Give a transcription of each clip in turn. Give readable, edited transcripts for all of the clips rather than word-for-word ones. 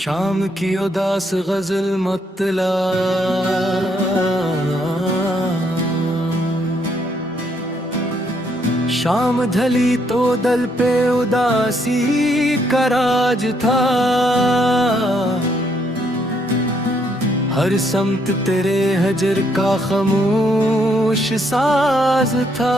शाम की उदास गजल मतला शाम ढली तो दल पे उदासी का राज था। हर समत तेरे हजर का खामोश साज था।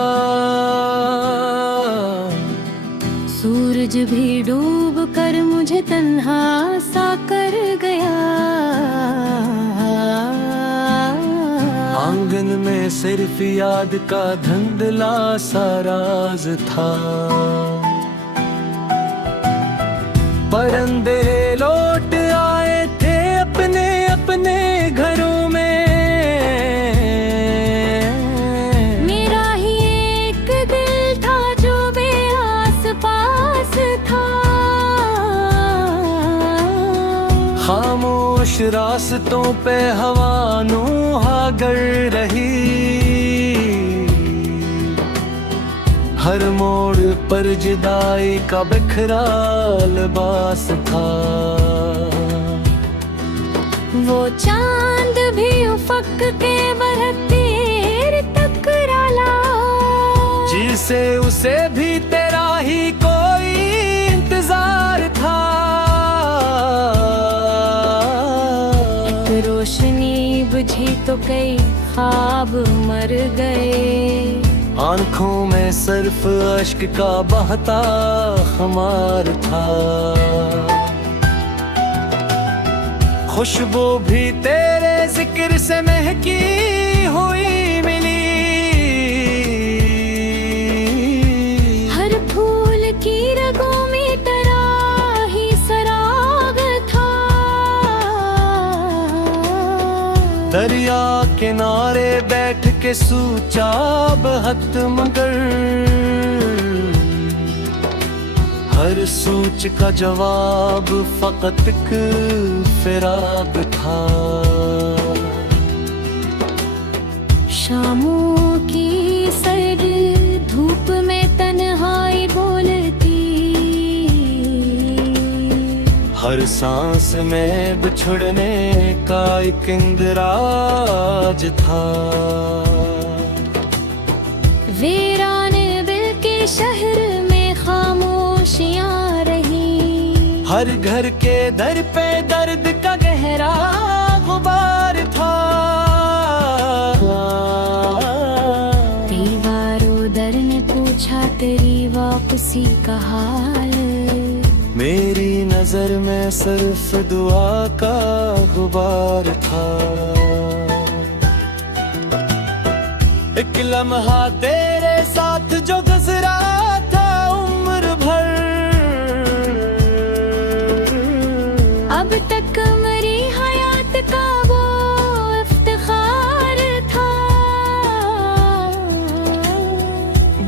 सूरज भी डूब कर मुझे तन्हा सा कर गया। आंगन में सिर्फ याद का धुंधला सा राज था। परिंदे लौट आए थे अपने अपने घरों में। मेरा ही एक दिल था जो बेआस पास था। खामोश रास्तों पे हवा नूहा गर रही। हर मोड़ पर जुदाई का बिखरा लिबास था। वो चांद भी उफक के बरतीर टकराला। जिसे उसे भी तेरा ही कोई इंतजार था। एक रोशनी बुझी तो कई ख्वाब मर गए। आंखों में सिर्फ अश्क का बहता खुमार था। खुशबू भी तेरे जिक्र से महकी हुई मिली। हर फूल की रगों में तेरा ही सराग था। दरिया किनारे बैठ के सूचा बहत मगर हर सोच का जवाब फकत एक फिराक था। शामों की सर्द धूप में तन्हाई बोलती। हर सांस में बिछुड़ने का एक इंदराज था। वीराने बिल के शहर में खामोशियां रही। हर घर के दर पे दर्द का गहरा गुबार था। दीवारों दर ने पूछा तेरी वापसी का हाल। मेरी नजर में सिर्फ दुआ का गुबार था। एक लम्हा तेरे साथ जो गुजरा था उम्र भर। अब तक मेरी हयात का वो इफ्तिखार था।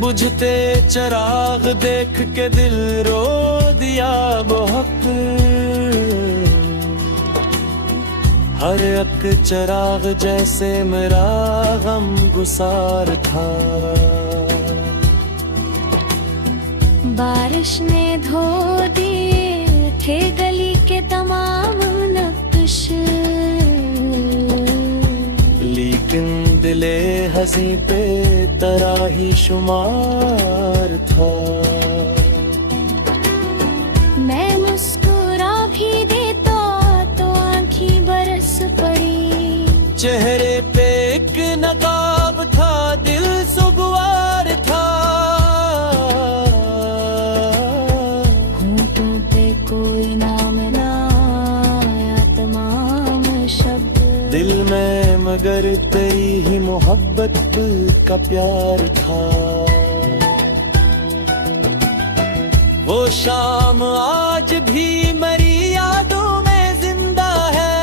बुझते चिराग देख के दिल रो दिया बहुत। हर एक चिराग जैसे मेरा गम गुसार था। बारिश ने धो दिए थे गली के तमाम नक्श। लेकिन दिले हंसी पे तेरा ही शुमार था। मैं मुस्कुरा भी देता तो आँखें बरस पड़ी। चेहरे पे एक नकाब था दिल सुगवार था। होंठों पे कोई नाम ना आया तमाम शब्द। दिल में मगर तेरी ही मोहब्बत का प्यार था। वो शाम आज भी मेरी यादों में जिंदा है।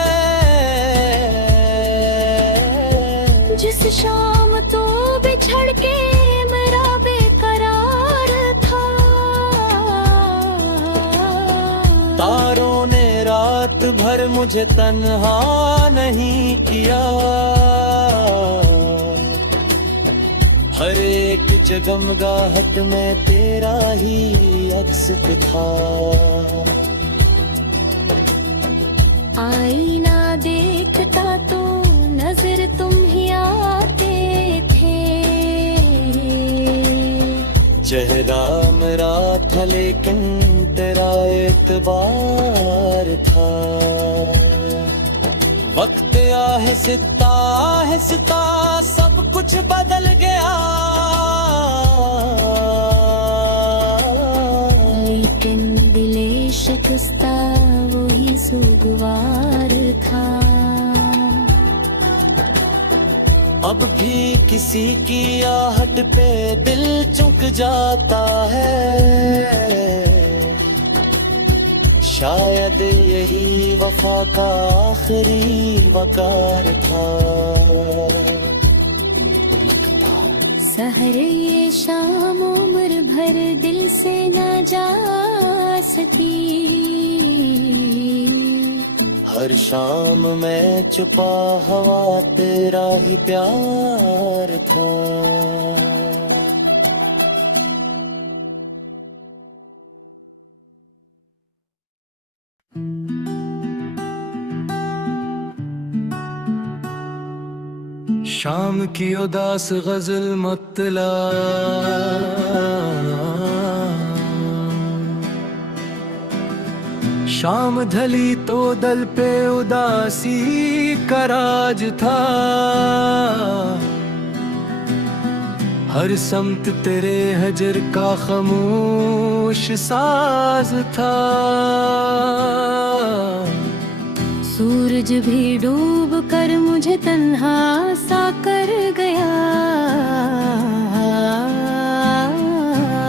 जिस शाम तो बिछड़ के मेरा बेकरार था। तारों ने रात भर मुझे तन्हा नहीं किया। हर एक जगमगाहट में तेरा ही अक्स था। आईना देखता तो नजर तुम ही आते थे। चेहरा मेरा था लेकिन तेरा एतबार था। वक्त आहिस्ता सब कुछ बदल गया, लेकिन दिले शिकस्ता वही सुगवार था। अब भी किसी की आहट पे दिल चुक जाता है। शायद यही वफा का आखिरी वकार था। सहर ये शाम उम्र भर दिल से न जा सकी। हर शाम में छुपा हवा तेरा ही प्यार था। शाम की उदास गजल मतला, शाम ढली तो दल पे उदासी का राज था। हर समत तेरे हजर का खामोश साज था। सूरज भी डूब कर मुझे तन्हा सा कर गया।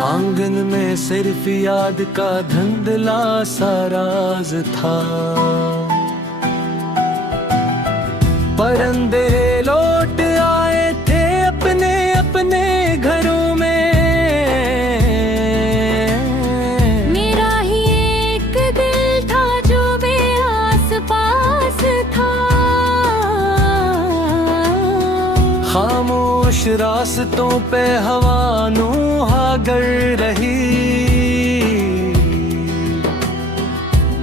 आंगन में सिर्फ याद का धुंधला सा राज था। परिंदे लौट आए थे अपने अपने घरों में। मेरा ही एक दिल था जो बेआस पास था। खामोश रास्तों पे हवा नूहा गर रही।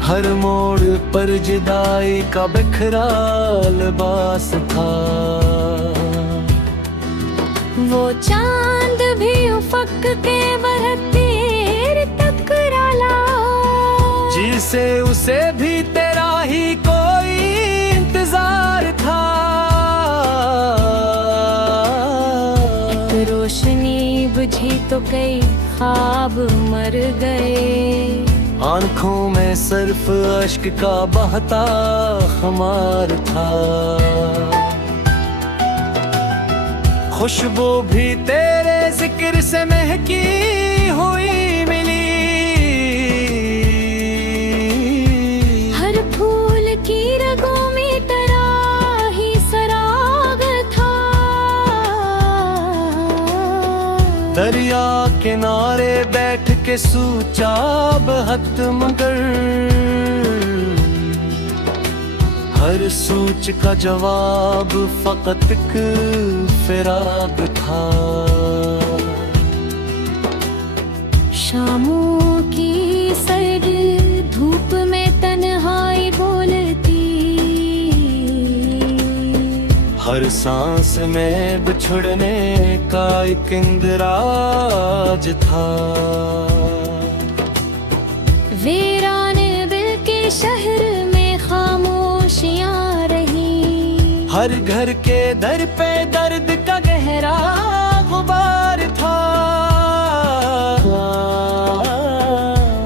हर मोड़ पर जुदाई का बिखरा लिबास था। वो चांद भी उफक के बरत देर तक टकराला। जिसे उसे भी तेरा ही कोई इंतजार था। रोशनी बुझी तो कई ख्वाब मर गए। आंखों में सिर्फ अश्क का बहता खुमार था। खुशबू भी तेरे जिक्र से महकी हुई मिली। हर फूल की रगों में तेरा ही सराग था। दरिया किनारे बैठ के सूचा बहत मगर। हर सूच का जवाब फकत एक फिराक था। शामों की सर्द धूप में तन्हाई बोलती। हर सांस में बिछड़ने का एक इंदराज था। वीरान दिल के शहर में खामोशियां रही। हर घर के दर पे दर्द का गहरा गुबार था।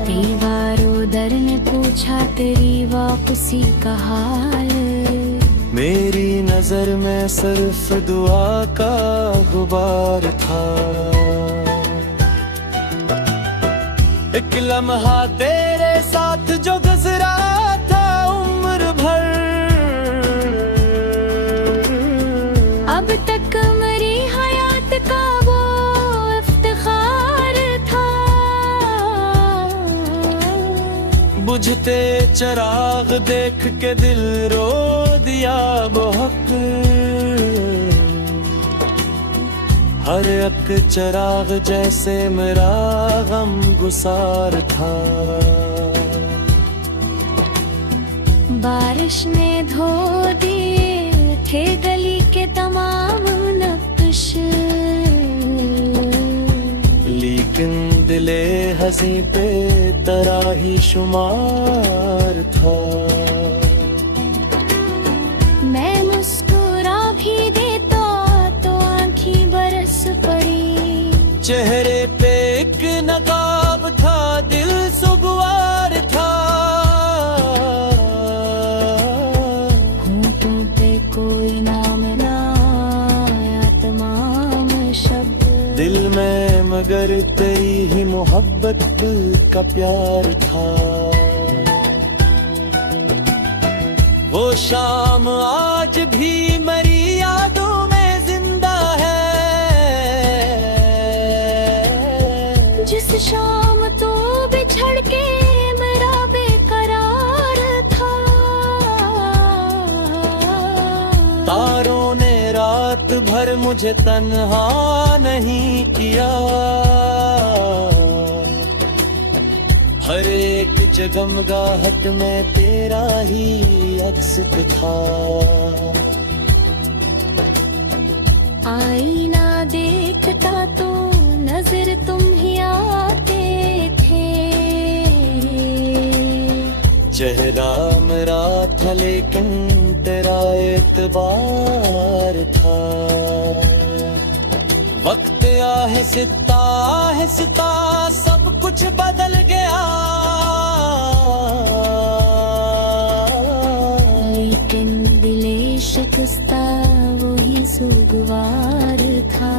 दीवारों दर ने पूछा तेरी वापसी का हाल। मेरी नजर में सिर्फ दुआ का गुबार था। एक लम्हा तेरे साथ जो गुजरा था उम्र भर। अब तक मेरी हयात का वो इफ्तिखार था। बुझते चिराग देख के दिल रो दिया बहक। हर एक चिराग जैसे मेरा गम गुसार था। बारिश ने धो दिए थे गली के तमाम नक्श, लेकिन दिले हंसी पे तेरा ही शुमार था। मैं मुस्कुरा भी देता तो आँखें बरस पड़ी, चेहरे पे एक नकाब था, दिल सुगवार था। होंठों पे कोई नाम ना आया, तमाम शब्द दिल में मगर तेरी ही मोहब्बत का प्यार था। वो शाम आज भी मेरी यादों में जिंदा है, जिस शाम तो बिछड़ के मेरा बेकरार था। तारों ने रात भर मुझे तन्हा नहीं किया, हर एक जगमगाहट में तेरा ही अक्स था। आईना देखता तो नजर तुम ही आते थे, चेहरा मेरा था लेकिन तेरा एतबार था। वक्त आहिस्ता आहिस्ता सब कुछ बदल गया, लेकिन दिले शिकस्ता वही सुगवार था।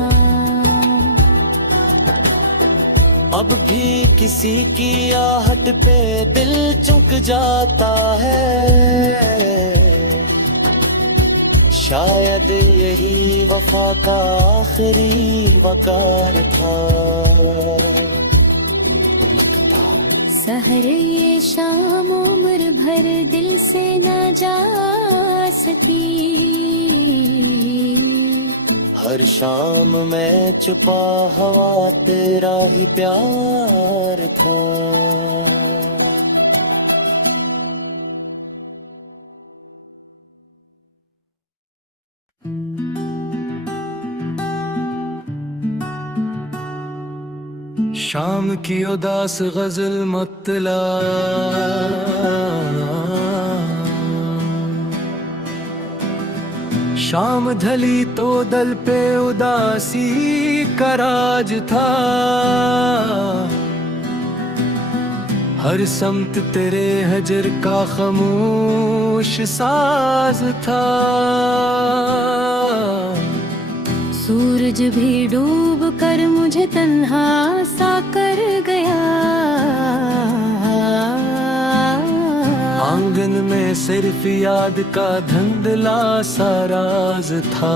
अब भी किसी की आहट पे दिल चुक जाता है, शायद यही वफा का आखिरी वकार था। सहर ये शाम उम्र भर दिल से न जा सकी, हर शाम में छुपा हवा तेरा ही प्यार था। शाम की उदास गजल मतला, शाम ढली तो दल पे उदासी का राज था। हर समत तेरे हजर का खामोश साज था। सूरज भी डूब कर मुझे तन्हा सा कर गया, आंगन में सिर्फ याद का धुंधला सा राज था।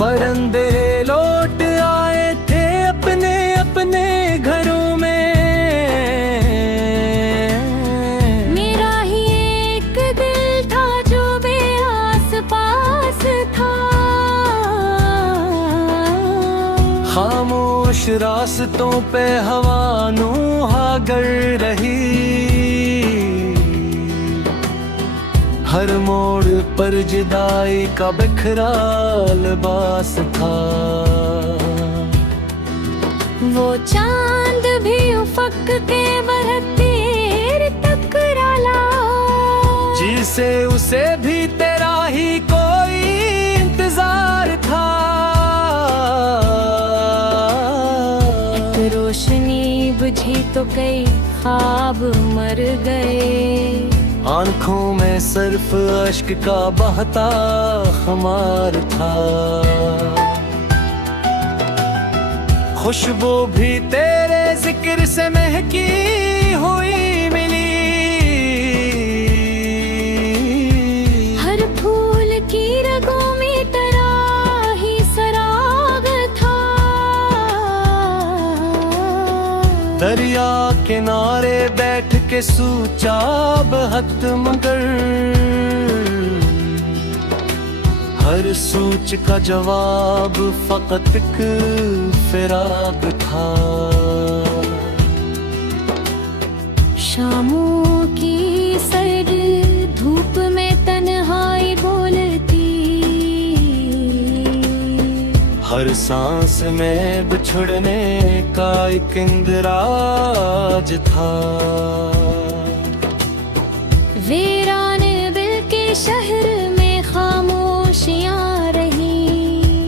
परिंदे लौट आए थे अपने अपने घरों में, मेरा ही एक दिल था जो बेआस पास था। खामोश रास्तों पे हवा नूहा गर रही, हर मोड़ पर जुदाई का बिखरा लिबास था। वो चांद भी उफक के बरतीर टकराला, जिसे उसे भी तेरा ही कोई इंतजार था। एक रोशनी बुझी तो कई ख्वाब मर गए, आंखों में सिर्फ अश्क का बहता खुमार था। खुशबू भी तेरे जिक्र से महकी हुई मिली, हर फूल की रगों में तेरा ही सराग था। दरिया किनारे बैठ के सूचा बहत मगर, हर सोच का जवाब फकत एक फिराक था। शामों की सर्द धूप में तन्हाई बोलती, हर सांस में बिछड़ने का एक इंदिराज था। वीरान दिल के शहर में खामोशियां रही,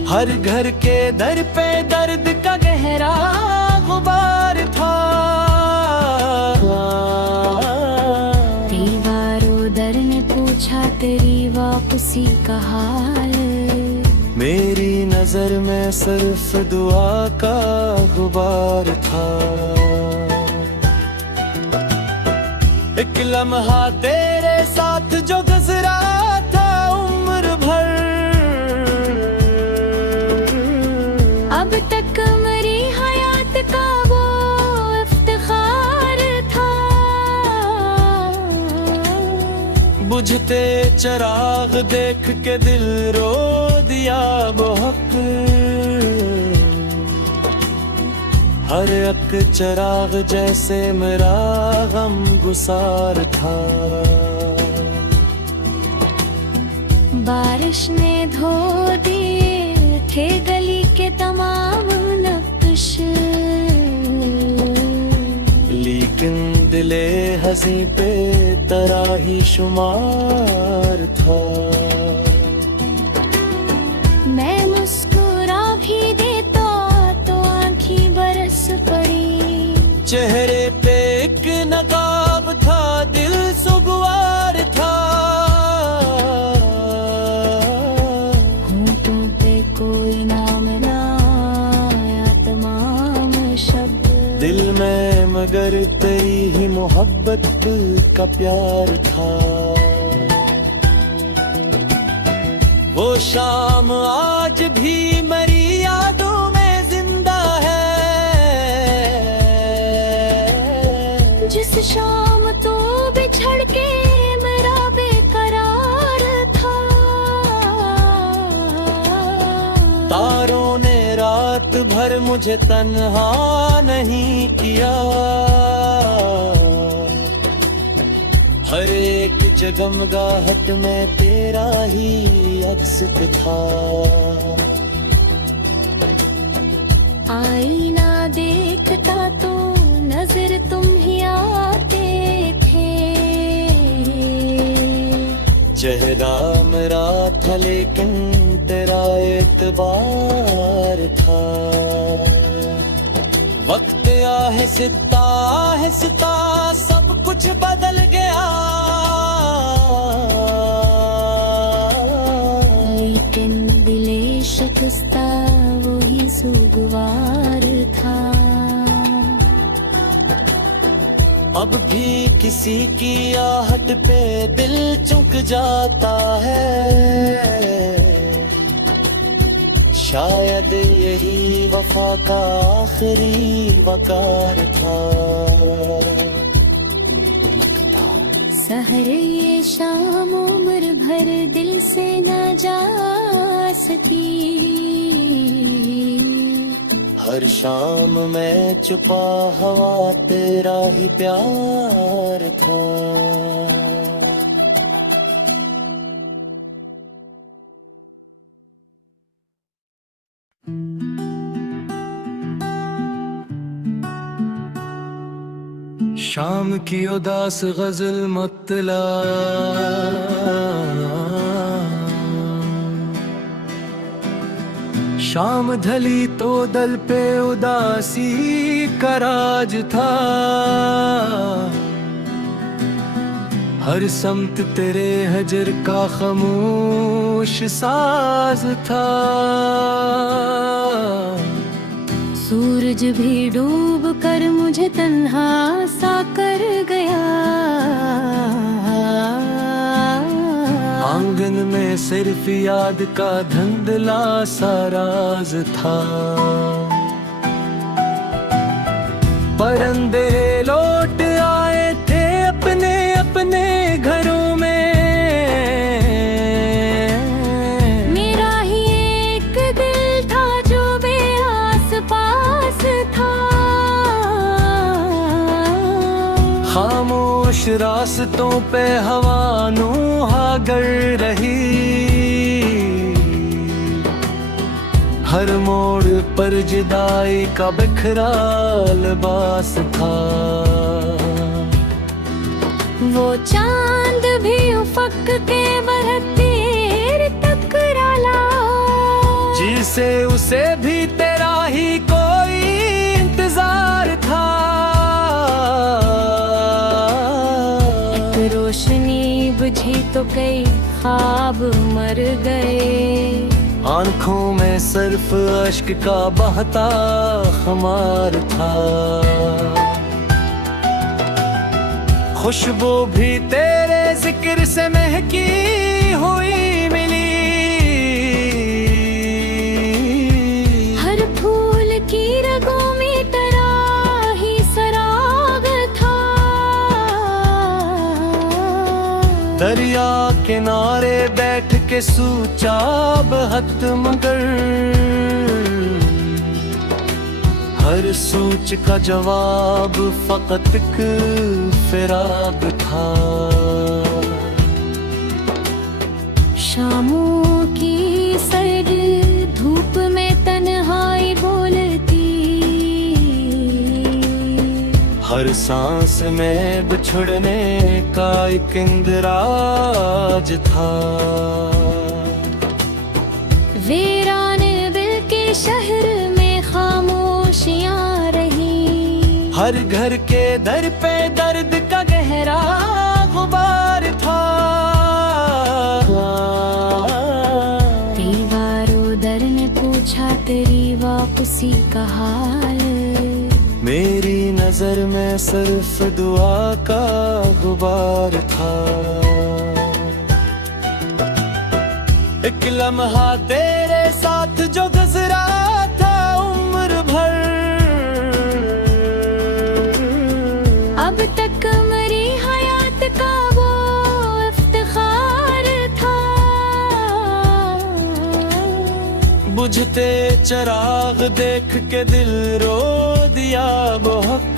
हर घर के दर पे दर्द का गहरा गुबार था। दीवारों दर ने पूछा तेरी वापसी का हाल, मेरी नजर में सिर्फ दुआ का गुबार था। एक लम्हा तेरे साथ जो गुजरा था उम्र भर, अब तक मेरी हयात का वो इफ्तिखार था। बुझते चिराग देख के दिल रो दिया बहुत, हर एक चिराग जैसे मेरा गम गुसार था। बारिश ने धो दिए थे गली के तमाम नक्श, लेकिन दिले हंसी पे तेरा ही शुमार था। मैं मुस्कुरा भी देता तो आँखें बरस पड़ी, चेहरे पे एक नकाब था दिल सुगवार था। होंठों पे कोई नाम ना आया, तमाम शब्द दिल में मगर तेरी ही मोहब्बत का प्यार था। वो शाम आज भी मेरी यादों में जिंदा है, जिस शाम तो बिछड़ के मेरा बेकरार था। तारों ने रात भर मुझे तन्हा नहीं किया, हर एक जगमगाहट में तेरा ही अक्स था। आईना देखता तो नजर तुम ही आते थे, चेहरा मेरा था लेकिन तेरा एतबार था। वक्त आहिस्ता आहिस्ता सब कुछ बदल गया, लेकिन दिले शिकस्ता वही सुगवार था। अब भी किसी की आहट पे दिल चुक जाता है, शायद यही वफा का आखिरी वकार था। सहर ये शाम उम्र भर दिल से न जा सकी, हर शाम में छुपा हवा तेरा ही प्यार था। शाम की उदास गजल मतला, शाम ढली तो दल पे उदासी का राज था। हर समत तेरे हजर का खामोश साज था। सूरज भी डूब कर मुझे तन्हा सा कर गया, आंगन में सिर्फ याद का धुंधला सा राज था। परिंदे लौट आए थे अपने अपने घरों में, मेरा ही एक दिल था जो बेआस पास था। खामोश खुश रास्तों पे हवा नू हागर रही, हर मोड़ पर जुदाई का बिखरा लिबास था। वो चांद भी उफक के बहत्तर टकराला, जिसे उसे भी तेरा ही कोई इंतजार था। एक रोशनी बुझी तो कई ख्वाब मर गए, आंखों में सिर्फ अश्क का बहता खुमार था। खुशबू भी तेरे जिक्र से महकी हुई मिली, हर फूल की रगों में तेरा ही सराग था। दरिया किनारे बैठ के सूचा बहत मगर, हर सोच का जवाब फकत एक फिराक था। शामों की सर्द धूप में तन्हाई बोलती, हर सांस में बिछड़ने का एक इंदराज था। वीराने दिल के शहर में खामोशियां रही, हर घर के दर पे दर्द का गहरा गुबार था। दीवारों दर ने पूछा तेरी वापसी का हाल, मेरी नजर में सिर्फ दुआ का गुबार था। एक लम्हा तेरे साथ जो गुजरा था उम्र भर, अब तक मेरी हयात का वो इफ्तिखार था। बुझते चिराग देख के दिल रो दिया बहुत,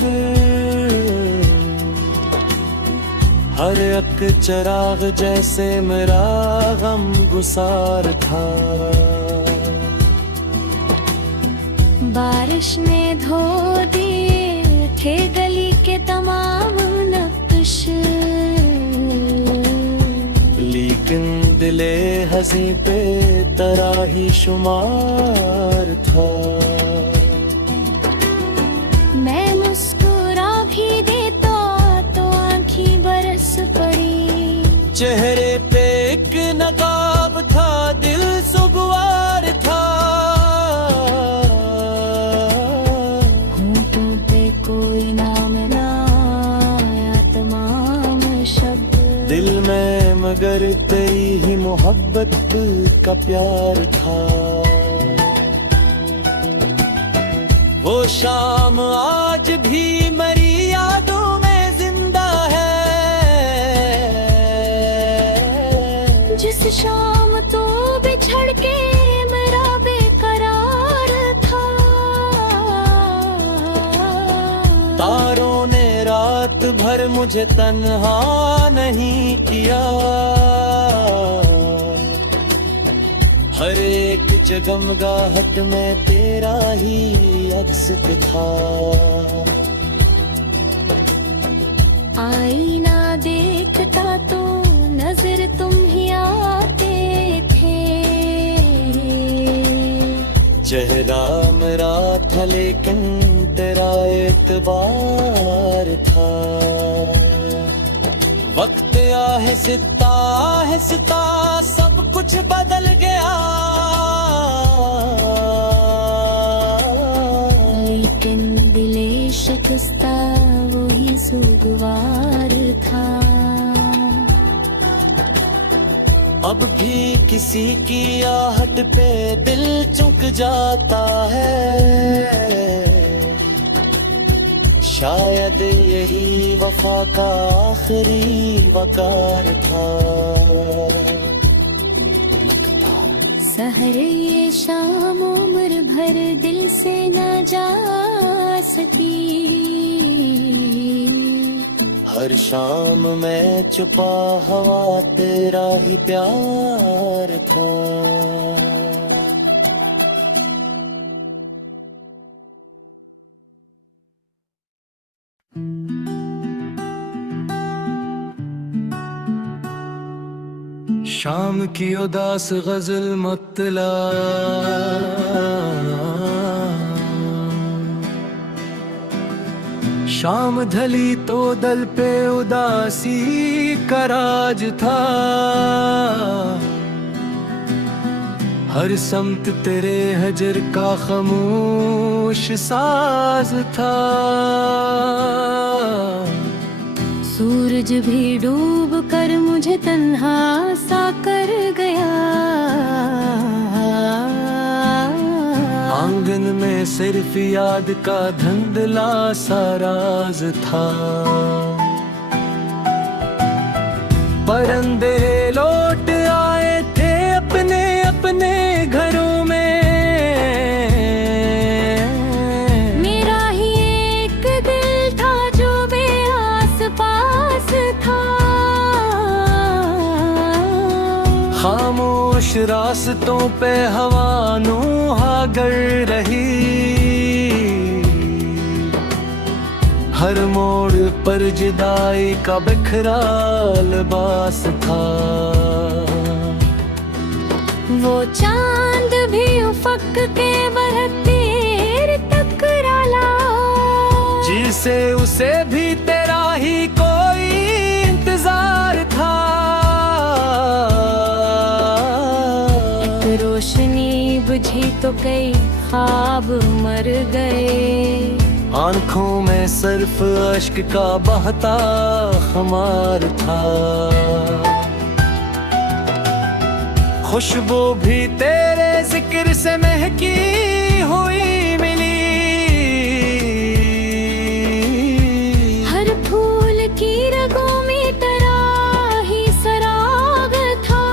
हर एक चिराग जैसे मेरा गम गुसार था। बारिश ने धो दिए थे गली के तमाम नक्श, लेकिन दिले हंसी पे तेरा ही शुमार था। मैं मुस्कुरा भी देता तो आंखें बरस पड़ी, चेहरे पे एक नकाब था दिल सुगवार था। होंठों पे कोई नाम ना आया, तमाम शब्द दिल में मगर तेरी ही मोहब्बत का प्यार था। वो शाम आज भी मेरी यादों में जिंदा है, जिस शाम तो बिछड़ के मेरा बेकरार था। तारों ने रात भर मुझे तन्हा नहीं किया, हर एक जगमगाहट में तेरा ही अक्स था। आईना देखता तो नजर तुम ही आते थे, चेहरा मेरा था लेकिन तेरा एतबार था। वक्त आहिस्ता आहिस्ता सब कुछ बदल गया, लेकिन दिले शिकस्ता वही सुगवार था। अब भी किसी की आहट पे दिल चुक जाता है, शायद यही वफा का आखिरी वकार था। सहर ये शाम उम्र भर दिल से न जा सकी, हर शाम में छुपा हवा तेरा ही प्यार था। शाम की उदास गजल मतला, शाम ढली तो दल पे उदासी का राज था। हर समत तेरे हजर का खामोश साज था। सूरज भी डूब कर मुझे तन्हा सा कर गया। आंगन में सिर्फ याद का धुंधला सा राज था। परिंदे लौट आए थे अपने अपने घरों में। मेरा ही एक दिल था जो बेआस पास था। खामोश रास्तों पे हवा नूहा गर रही। हर मोड़ पर जुदाई का बिखरा लिबास था। वो चांद भी उफक के बरतेर टकराला। जिसे उसे भी तेरा ही कोई इंतजार था। एक रोशनी बुझी तो कई ख्वाब मर गए। आंखों में सिर्फ अश्क का बहता खुमार था। खुशबू भी तेरे जिक्र से महकी हुई मिली। हर फूल की रगों में तेरा ही सराग था।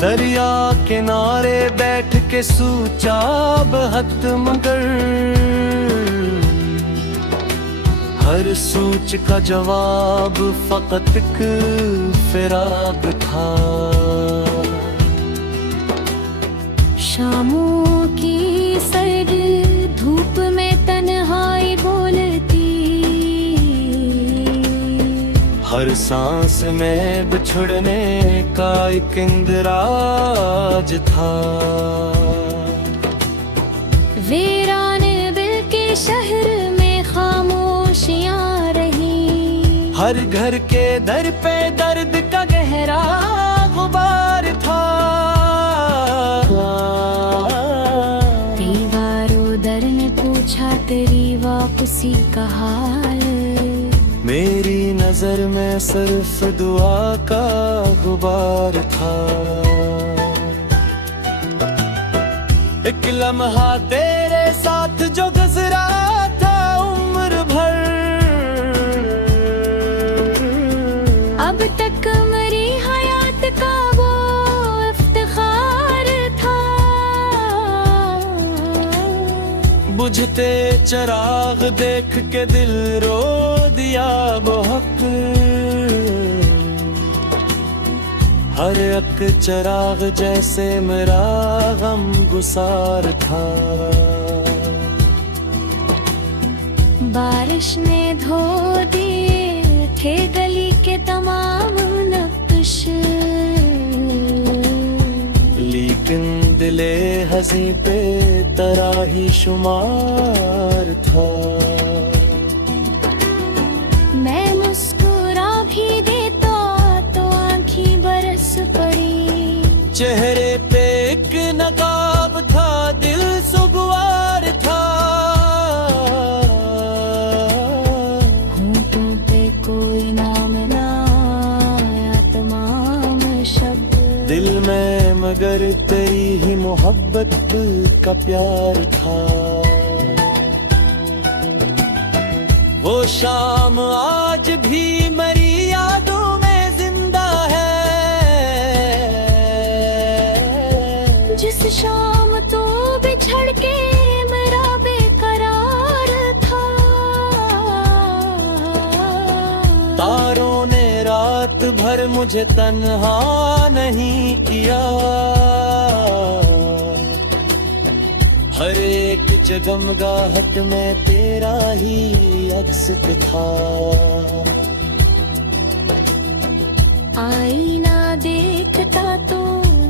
दरिया किनारे बैठ के सूचा बहत मगर। हर सोच का जवाब फकत एक फिराक था। शामों की सर्द धूप में तन्हाई बोलती। हर सांस में बिछड़ने का एक इंदराज था। वीराने दिल के शहर में खामोशियां रही। हर घर के दर पे दर्द का गहरा गुबार था। दीवारों दर ने पूछा तेरी वापसी का हाल। मेरी नजर में सिर्फ दुआ का गुबार था। एक लम्हा तेरे साथ जो गुजरा था उम्र भर। अब तक मेरी हयात का वो इफ्तिखार था। बुझते चिराग देख के दिल रो दिया बहुत। हर एक चिराग जैसे मेरा गम गुसार था। बारिश ने धो दिए थे गली के तमाम नक्श। लेकिन दिले हंसी पे तेरा ही शुमार था। मैं मुस्कुरा भी देता तो आंखें बरस पड़ी। चेहरे पे एक नकाब था, दिल सुगवार था। होंठों पे कोई नाम ना आया, तमाम शब्द दिल में मगर तेरी ही मोहब्बत का प्यार था। वो शाम आज भी मेरी यादों में जिंदा है। जिस शाम तो बिछड़ के मेरा बेकरार था। कर मुझे तन्हा नहीं किया। हर एक जगमगाहट में तेरा ही अक्स था। आईना देखता तो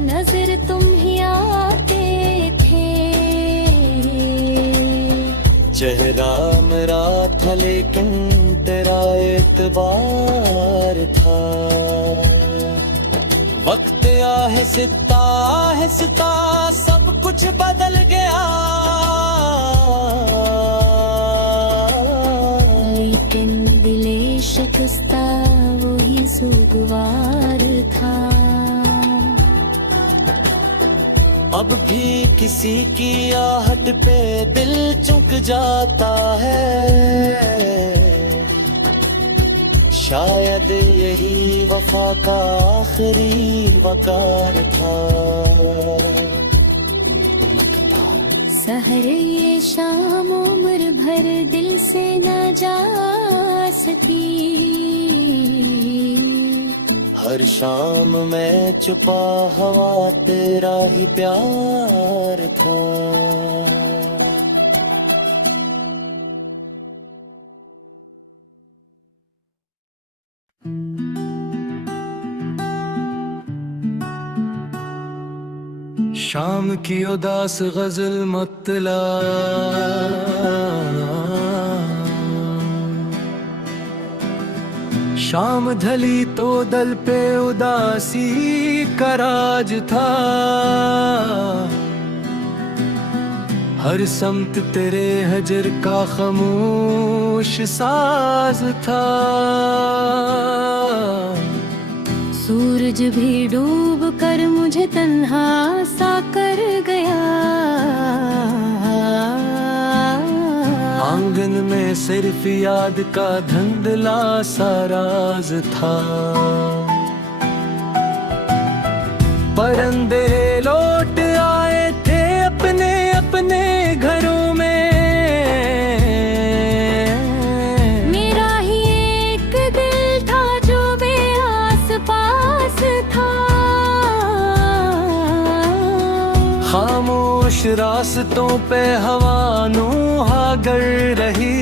नजर तुम ही आते थे। चेहरा मेरा था लेकिन तेरा एतबार था। वक्त आहिस्ता आहिस्ता सब कुछ बदल गया, लेकिन दिले शिकस्ता वही सुगवार था। अब भी किसी की आहट पे दिल चुक जाता है। शायद यही वफा का आखिरी वकार था। सहर ये शाम उम्र भर दिल से न जा सकी। हर शाम में छुपा हवा तेरा ही प्यार था। शाम की उदास गजल मतला, शाम ढली तो दल पे उदासी का राज था। हर समत तेरे हजर का खामोश साज था। सूरज भी डूब कर मुझे तन्हा सा कर गया। आंगन में सिर्फ याद का धुंधला सा राज था। परिंदे लौट आए थे अपने अपने घरों में। मेरा ही एक दिल था जो बेआस पास था। खामोश रास्तों पे हवा नूहा गर रही।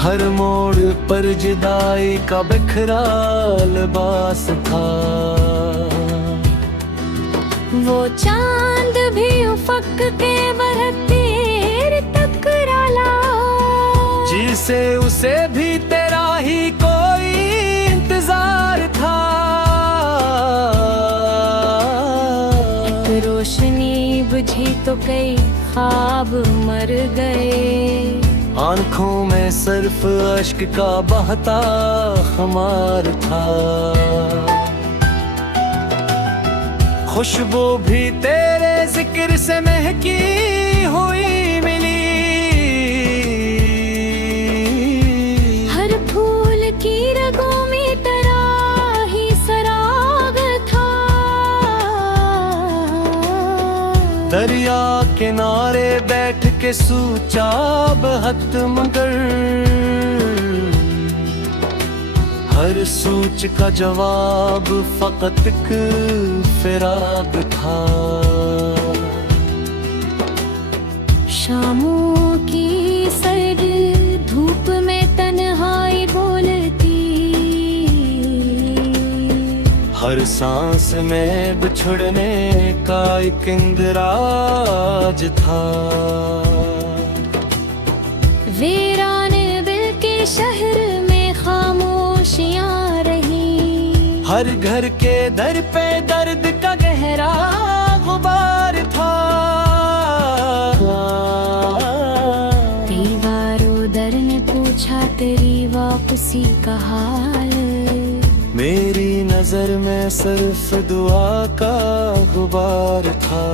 हर मोड़ पर जुदाई का बिखरा लिबास था। वो चांद भी उफक के बरतीर टकराला। जिसे उसे भी तेरा ही कोई इंतजार था। एक रोशनी बुझी तो कई ख्वाब मर गए। आंखों में सिर्फ अश्क का बहता खुमार था। खुशबू भी तेरे जिक्र से महकी हुई मिली। हर फूल की रगों में तेरा ही सराग था। दरिया किनारे बैठ के सूचा बहत मगर। हर सोच का जवाब फकत एक फिराक था। शामों की सर्द धूप में तन्हाई बोलती। हर सांस में बिछड़ने का एक इंदराज था। वीरान दिल के शहर में खामोशियां रही। हर घर के दर पे दर्द का गहरा गुबार था। दीवारों दर ने पूछा तेरी वापसी का हाल। मेरी नजर में सिर्फ दुआ का गुबार था।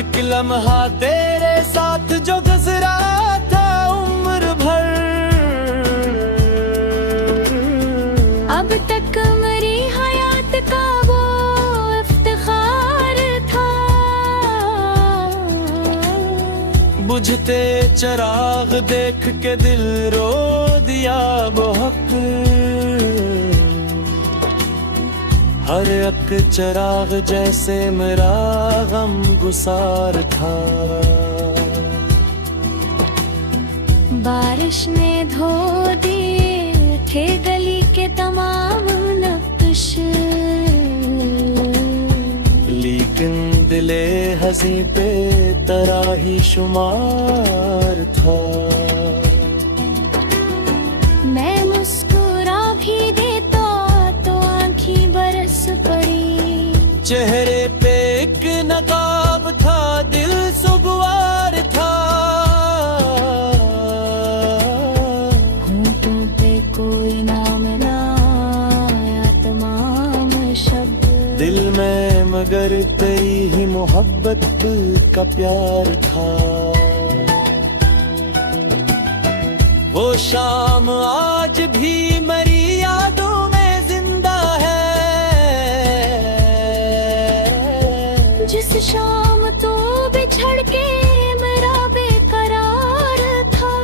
एक लम्हा तेरे साथ जो गुजरा था उम्र भर। अब तक मेरी हयात का वो इफ्तिखार था। बुझ बुझते चिराग देख के दिल रो दिया बहुत। हर एक चिराग जैसे मेरा गम गुसार था। बारिश ने धो दिए थे गली के तमाम नक्श, लेकिन दिले हंसी पे तेरा ही शुमार था। मैं मुस्कुरा भी देता तो आँखें बरस पड़ी। चेहरे पे एक नकाब था, दिल सुगवार था। होंठों पे कोई नाम ना आया, तमाम शब्द दिल में मगर तेरी ही मोहब्बत का प्यार था। वो शाम आज भी मेरी यादों में जिंदा है। जिस शाम तो बिछड़ के मेरा बेकरार था।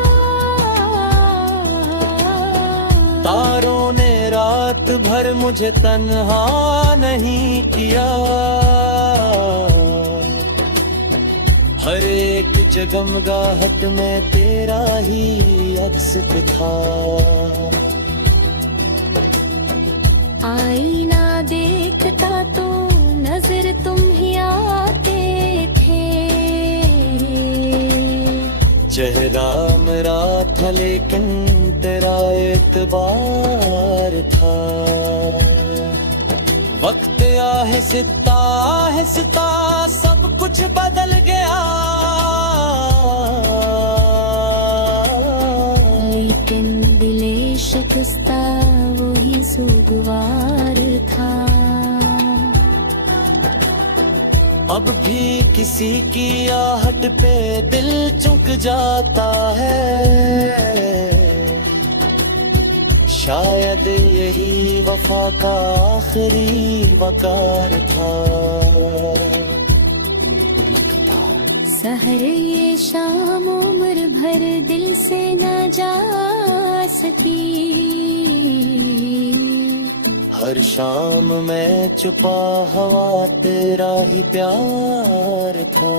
तारों ने रात भर मुझे तन्हा नहीं किया। हर एक जगमगाहट में तेरा ही अक्स था। आईना देखता तो नजर तुम ही आते थे। चेहरा मेरा था लेकिन तेरा एतबार था। वक्त आहिस्ता आहिस्ता सब कुछ बदल गया, लेकिन दिले शिकस्ता वही सुगवार था। अब भी किसी की आहट पे दिल चुक जाता है। शायद यही वफा का आखिरी वकार था। सहर ये शाम उम्र भर दिल से न जा सकी। हर शाम में छुपा हवा तेरा ही प्यार था।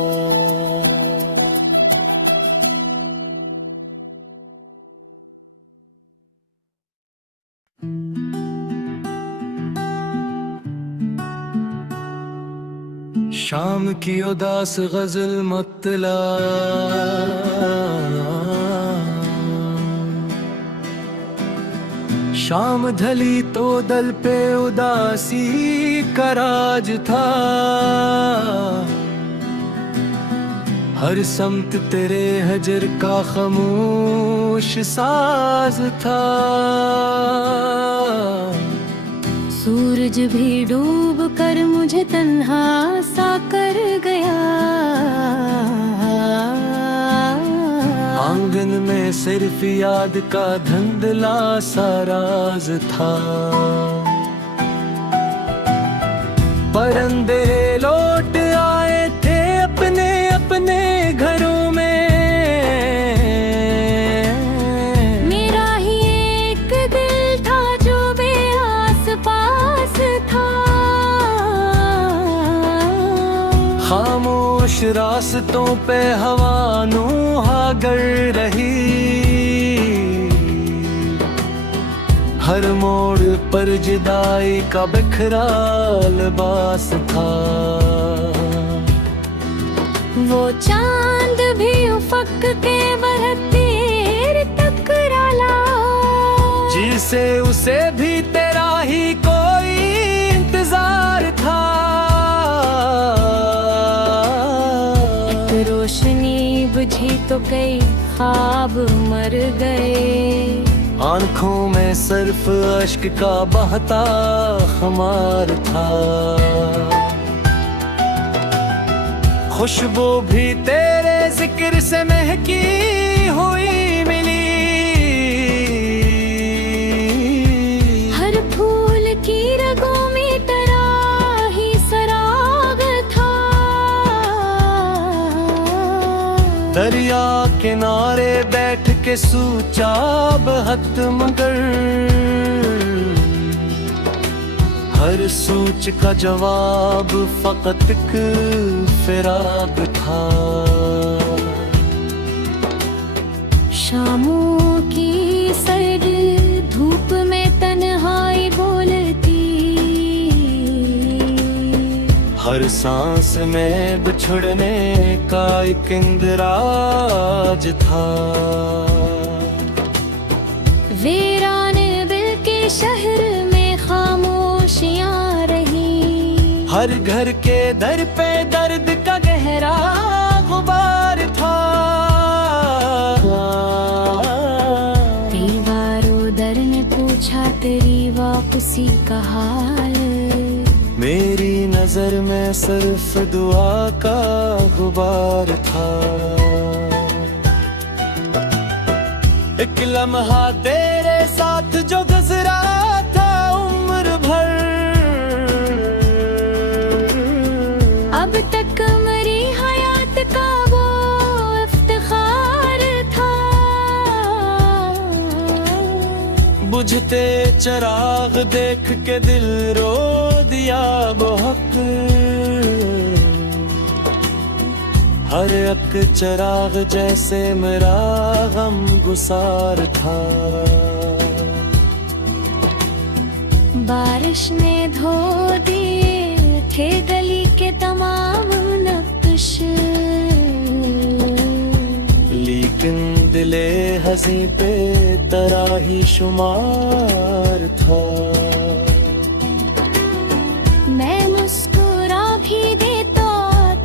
शाम की उदास गजल मतला, शाम ढली तो दल पे उदासी का राज था। हर समत तेरे हजर का खामोश साज था। सूरज भी डूब कर मुझे तन्हा सा कर गया। आंगन में सिर्फ याद का धुंधला सा राज था। परिंदे लौट आए थे अपने अपने घरों में। मेरा ही एक दिल था जो बेआस पास था। खामोश रास्तों पे हवा गर रही। हर मोड़ पर जुदाई का बिखरा लिबास था। वो चांद भी उफक के बरतीर टकराला, जिसे उसे भी तेरा ही कोई इंतजार था। एक रोशनी बुझी तो कई ख्वाब मर गए। आंखों में सिर्फ अश्क का बहता खुमार था। खुशबू भी तेरे जिक्र से महकी हुई मिली। हर फूल की रगों में तेरा ही सराग था। दरिया किनारे बैठ के सूचा बहत मगर हर सूच का जवाब फकत एक फिराक था। शामों की सर्द धूप में तन्हाई बोलती, हर सांस में बिछड़ने का एक इंदिराज था। वीराने दिल के शहर में खामोशियां रही, हर घर के दर पे दर्द का गहरा गुबार था। दीवारों दर ने पूछा तेरी वापसी का हाल, मेरी नजर में सिर्फ दुआ का गुबार था। एक लम्हा तेरे साथ जो गुजरा था उम्र भर, अब तक मेरी हयात का वो इफ्तिखार था। बुझते चिराग देख के दिल रो दिया बहुत, हर एक चिराग जैसे मेरा गम गुसार था। बारिश ने धो दिए थे गली के तमाम नक्श, लेकिन दिले हंसी पे तराही शुमार था। मैं मुस्कुरा भी देता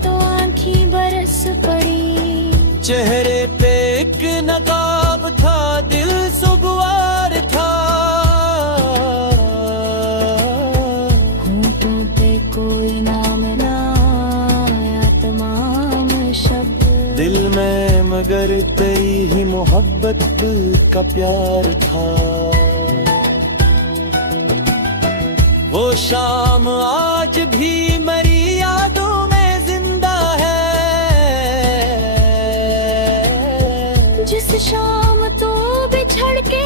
तो आँखें बरस पड़ी, चेहरे पे एक नकाब था दिल सुगवार था। होंठों पे कोई नाम ना आया, तमाम शब्द दिल में मगर तेरी ही मोहब्बत का प्यार था। वो शाम आज भी मेरी यादों में जिंदा है, जिस शाम तो बिछड़ के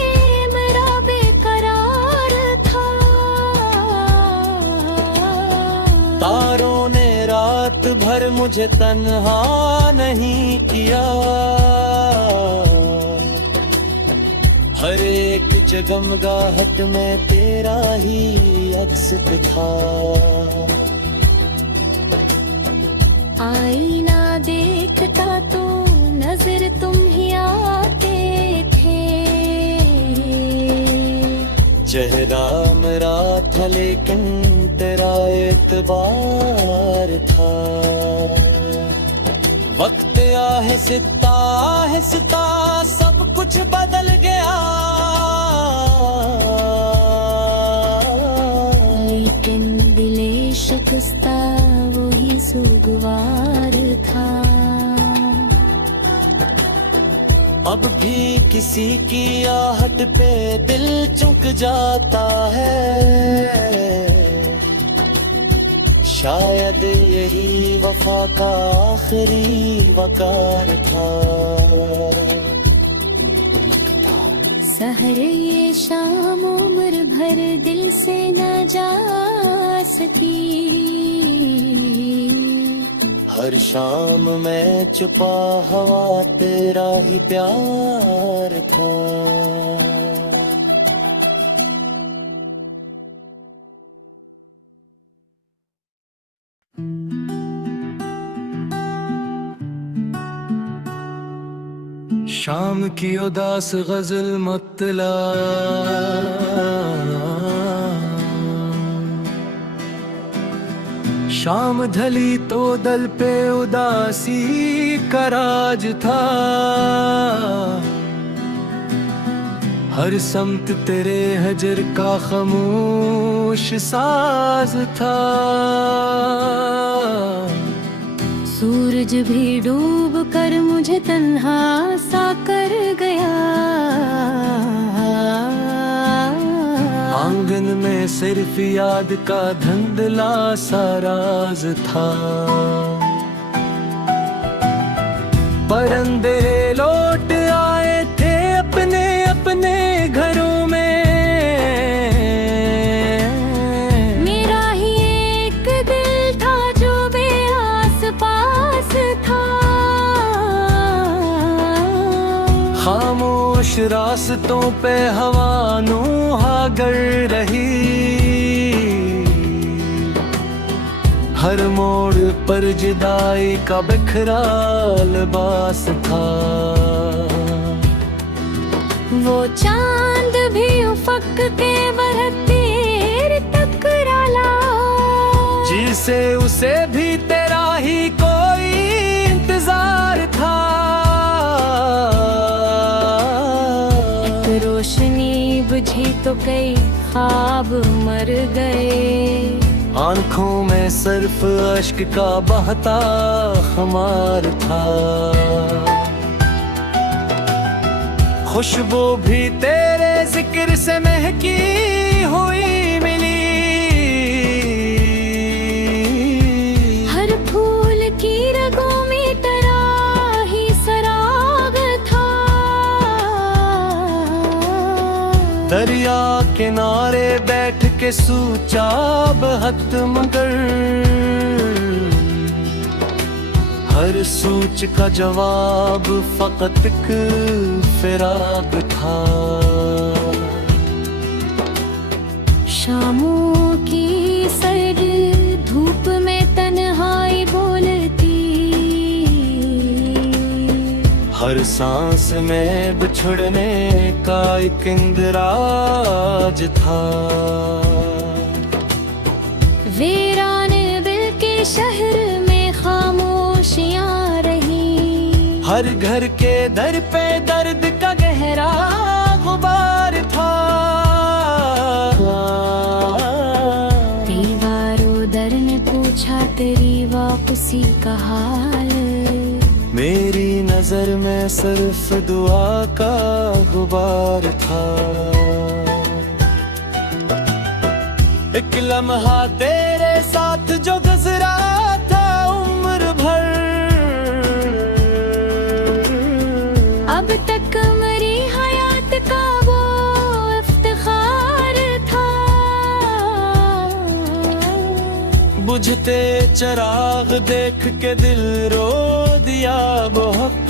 मेरा बेकरार था। तारों ने रात भर मुझे तन्हा नहीं किया, हर एक जगमगाहट में तेरा ही अक्स दिखा। आईना देखता तो नजर तुम ही आते थे, चेहरा मेरा था लेकिन तेरा एतबार था। वक्त आहिस्ता आहिस्ता सब कुछ बदल गया, लेकिन दिले शिकस्ता वही सुगवार था। अब भी किसी की आहट पे दिल चुक जाता है, शायद यही वफा का आखिरी वकार था। सहर ये शाम उम्र भर दिल से न जा सकी, हर शाम में छुपा हवा तेरा ही प्यार था। शाम की उदास गजल मतला, शाम ढली तो दल पे उदासी का राज था। हर समत तेरे हजर का खामोश साज था। सूरज भी डूब कर मुझे तन्हा सा कर गया, आंगन में सिर्फ याद का धुंधला सा राज था। परिंदे लौट आए थे अपने अपने घरों में। मेरा ही एक दिल था जो बेआस पास था। खामोश रास्तों पे हवा नूहा गर रही। हर मोड़ पर जुदाई का बिखरा लिबास था। वो चांद भी उफक के बरतीर टकराला, जिसे उसे भी तेरा ही कोई इंतजार था। एक रोशनी बुझी तो कई ख्वाब मर गए। आंखों में सिर्फ अश्क का बहता खुमार था। खुशबू भी तेरे जिक्र से महकी हुई मिली। हर फूल की रगों में तेरा ही सराग था। दरिया किनारे बैठ के सूचा बहत मगर, हर सूच का जवाब फकत एक फिराक था। शामों की सर्द धूप में तन्हाई बोलती। हर सांस में बिछड़ने का एक इंदराज था। वीरान दिल के शहर में खामोशियां रही। हर घर के दर पे दर्द का गहरा गुबार था। दीवारों दर ने पूछा तेरी वापसी का हाल। मेरी नजर में सिर्फ दुआ का गुबार था। एक लम्हा तेरे साथ जो गुजरा था उम्र भर, अब तक मेरी हयात का वो इफ्तिखार था। बुझते चिराग देख के दिल रो दिया बहुत।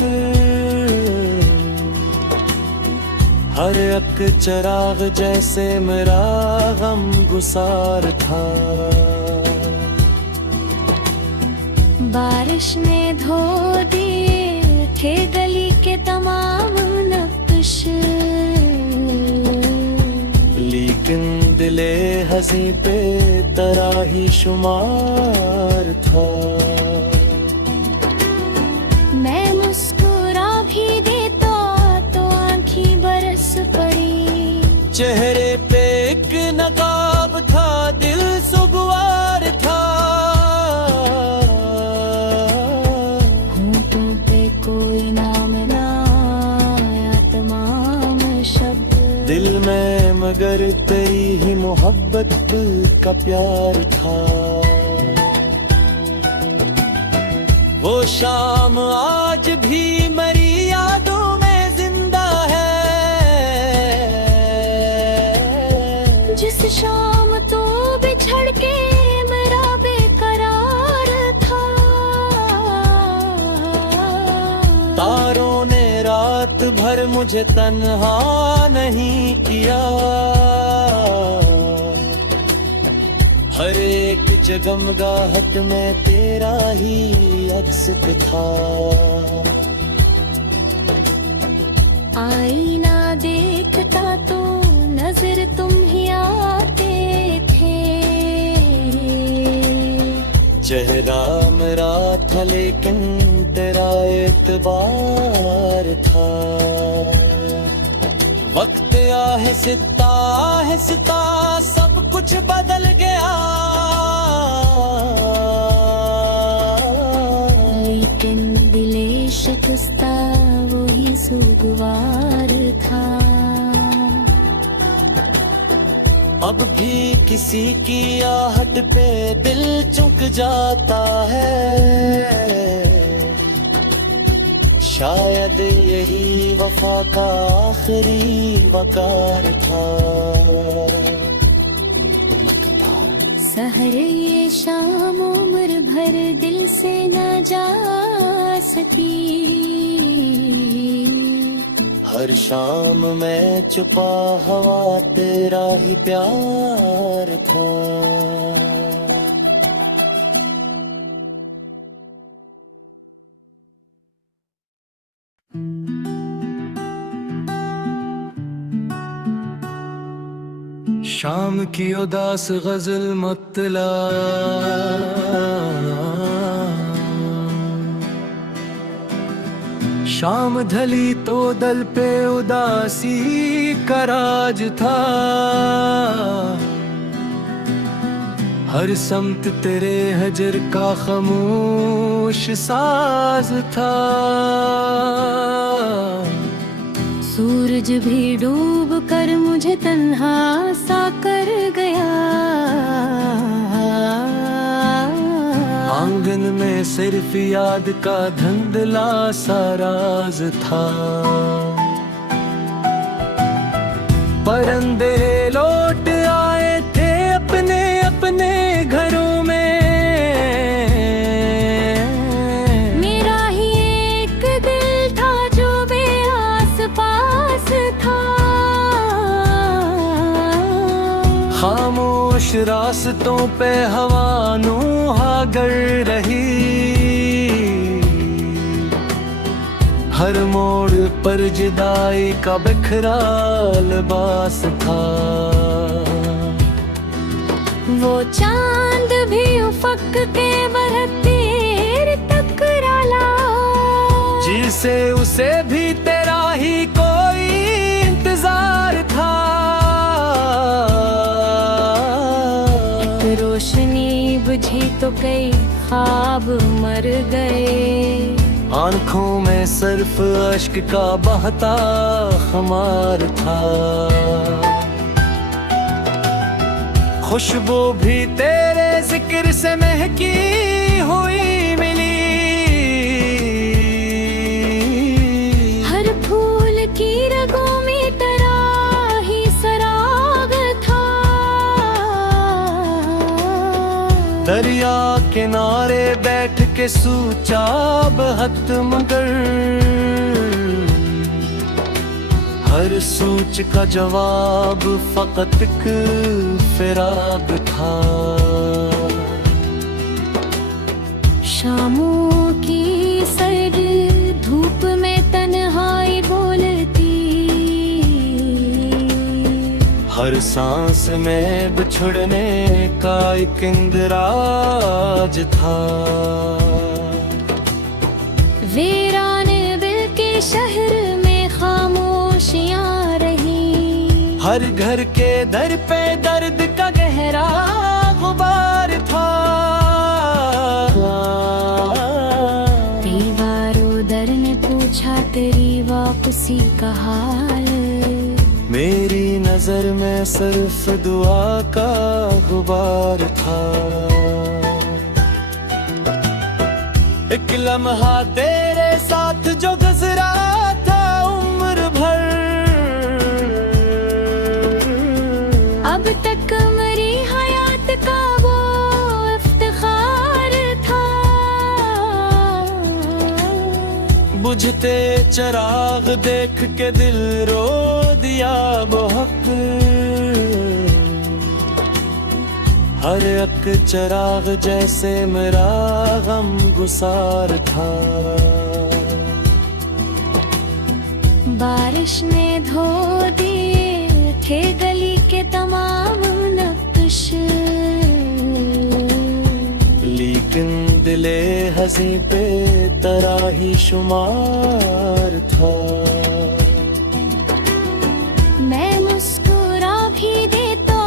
हर एक चिराग जैसे मेरा गम गुसार था। बारिश ने धो दिए थे गली के तमाम नक्श, लेकिन दिले हंसी पे तेरा ही शुमार था। मैं मुस्कुरा भी देता तो आंखें बरस पड़ी। चेहरे पे एक नकाब था, दिल सुगवार था। होंठों पे कोई नाम ना आया, तमाम शब्द दिल में मगर तेरी ही मोहब्बत का प्यार था। वो शाम आज भी मेरी यादों में जिंदा है। जिस शाम तो बिछड़ के मेरा बेकरार था। तारों ने रात भर मुझे तन्हा नहीं किया। हर एक जगमगाहट में तेरा ही अक्स था। आईना देखता तो नजर तुम ही आते थे। चेहरा मेरा था लेकिन तेरा एतबार था। वक्त आहिस्ता आहिस्ता सब कुछ बदल गया, लेकिन दिले शिकस्ता वही सुगवार था। अब भी किसी की आहट पे दिल चुक जाता है। शायद यही वफा का आखिरी वकार था। सहर ये शाम उम्र भर दिल से न जा सकी। हर शाम मैं छुपा हवा तेरा ही प्यार था। शाम की उदास गजल मतला, शाम ढली तो दल पे उदासी का राज था। हर समत तेरे हजर का खामोश साज था। सूरज भी डूब कर मुझे तन्हा सा कर गया। आंगन में सिर्फ याद का धुंधला सा राज था। परिंदे लौट आए थे अपने अपने घरों में। मेरा ही एक दिल था जो बेआस पास था। खामोश रास्तों पे हवा नूहा गर रही। हर मोड़ पर जुदाई का बिखरा लिबास था। वो चांद भी उफक के बरहती टकराला। जिसे उसे भी तेरा ही कोई इंतजार था। एक रोशनी बुझी तो कई ख्वाब मर गए। आंखों में सिर्फ अश्क का बहता खुमार था। खुशबू भी तेरे जिक्र से महकी हुई मिली। हर फूल की रगों में तेरा ही सराग था। दरिया किनारे बैठ के सूचा बहत मगर। हर सोच का जवाब फकत एक फिराक था। शामों की सर्द धूप में तन्हाई बोलती। हर सांस में बिछड़ने का एक इंदराज था। वीरान दिल के शहर में खामोशियां रही। हर घर के दर पे दर्द का गहरा गुबार था। दीवारों दर ने पूछा तेरी वापसी का हाल। मेरी नजर में सिर्फ दुआ का गुबार था। एक लम्हा तेरे साथ जो गुजरा था उम्र भर। अब तक मेरी हयात का वो इफ्तिखार था। बुझते चिराग देख के दिल रो दिया बहुत। हर एक चिराग जैसे मेरा गम गुसार था। बारिश ने धो दिए थे गली के तमाम नक्श। लेकिन दिले हंसी पे तेरा ही शुमार था। मैं मुस्कुरा भी देता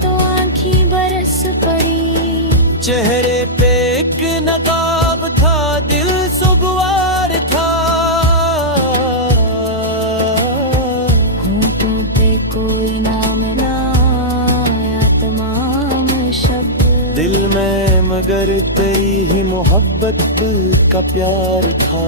तो आँखें बरस पड़ी। चेहरे पे एक नकाब था दिल सुगवार था। होंठों पे कोई नाम ना आया तमाम शब्द। दिल में मगर तेरी ही मोहब्बत का प्यार था।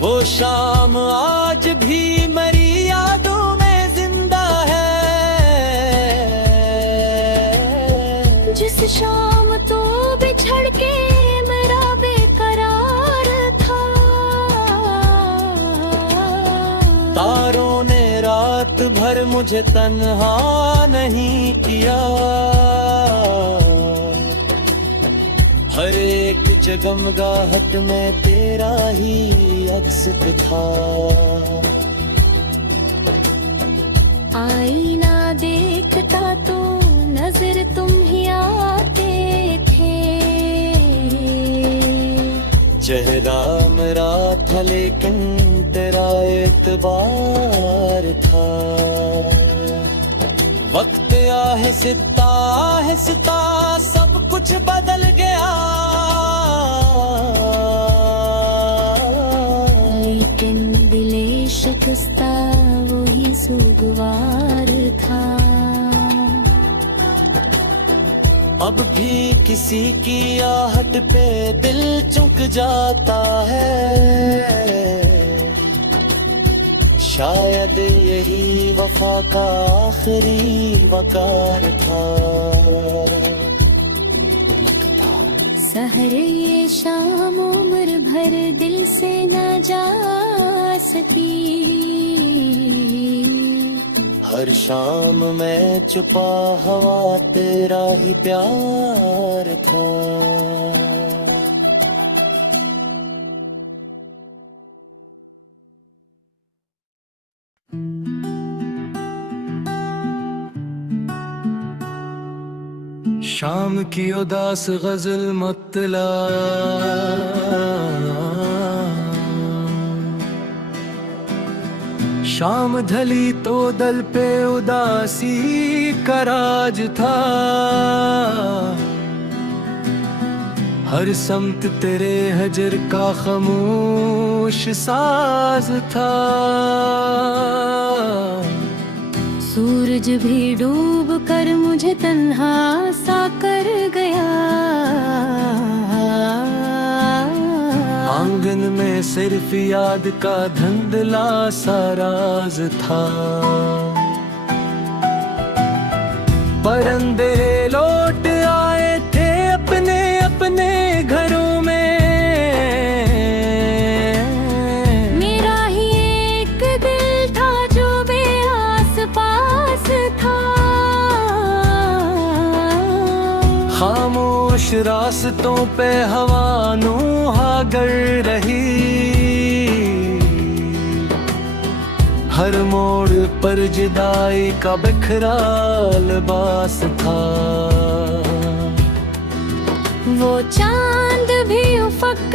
वो शाम आज भी मेरी यादों में जिंदा है, जिस शाम तो बिछड़ के मेरा बेकरार था। तारों ने रात भर मुझे तन्हा नहीं किया, हर एक जगमगाहट में तेरा ही अक्स था। आईना देखता तो नजर तुम ही आते थे, चेहरा मेरा था लेकिन तेरा एतबार था। वक्त आहिस्ता आहिस्ता सब कुछ बदल गया, लेकिन दिले शिकस्ता वही सुगवार था। अब भी किसी की आहट पे दिल चुक जाता है, शायद यही वफा का आखिरी वकार था। सहर ये शाम उम्र भर दिल से न जा सकी, हर शाम में छुपा हवा तेरा ही प्यार था। शाम की उदास गजल मतला, शाम ढली तो दल पे उदासी का राज था। हर समत तेरे हजर का खामोश साज था। सूरज भी डूब कर मुझे तन्हा सा कर गया, आंगन में सिर्फ याद का धुंधला सा राज था। परिंदे लौट आए थे अपने अपने घरों में, मेरा ही एक दिल था जो बेआस पास था। खामोश रास्तों पे हवा नूहा गर रही, हर मोड़ पर जुदाई का बिखरा लिबास था। वो चांद भी उफक